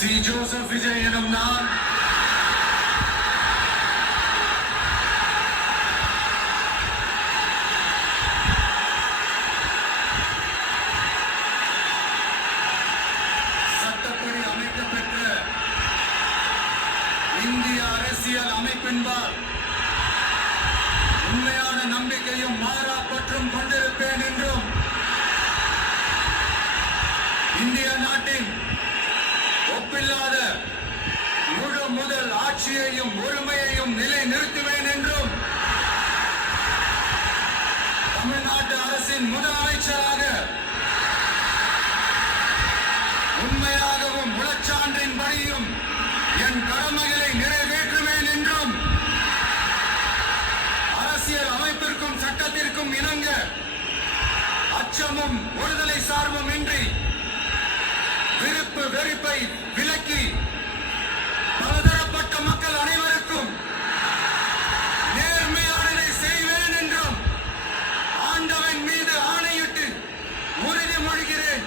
C Joseph Vijay எனும் நான் சட்டப்படி அமைக்கப்பெற்ற இந்திய அரசியல் அமைப்பின்பால் உண்மையான நம்பிக்கையும் மாறா பற்றும் கொண்டிருப்பேன் என்றும் இந்திய நாட்டின் ஒப்பில்லாத முழு முதல் ஆட்சியையும் ஒருமையையும் நிலை நிறுத்துவேன் என்றும் தமிழ்நாட்டு அரசின் முதலமைச்சராக உண்மையாகவும் முழச்சான்றின்படியும் என் கடமைகளை நிறைவேற்றுவேன் என்றும் அரசியல் அமைப்பிற்கும் சட்டத்திற்கும் இணங்க அச்சமும் ஒருதலை சார்பும் இன்றி விருப்பு வெறுப்பை விலக்கி பலதரப்பட்ட மக்கள் அனைவருக்கும் நேர்மையானதை செய்வேன் என்றும் ஆண்டவன் மீது ஆணையிட்டு உறுதிமொழிகிறேன்.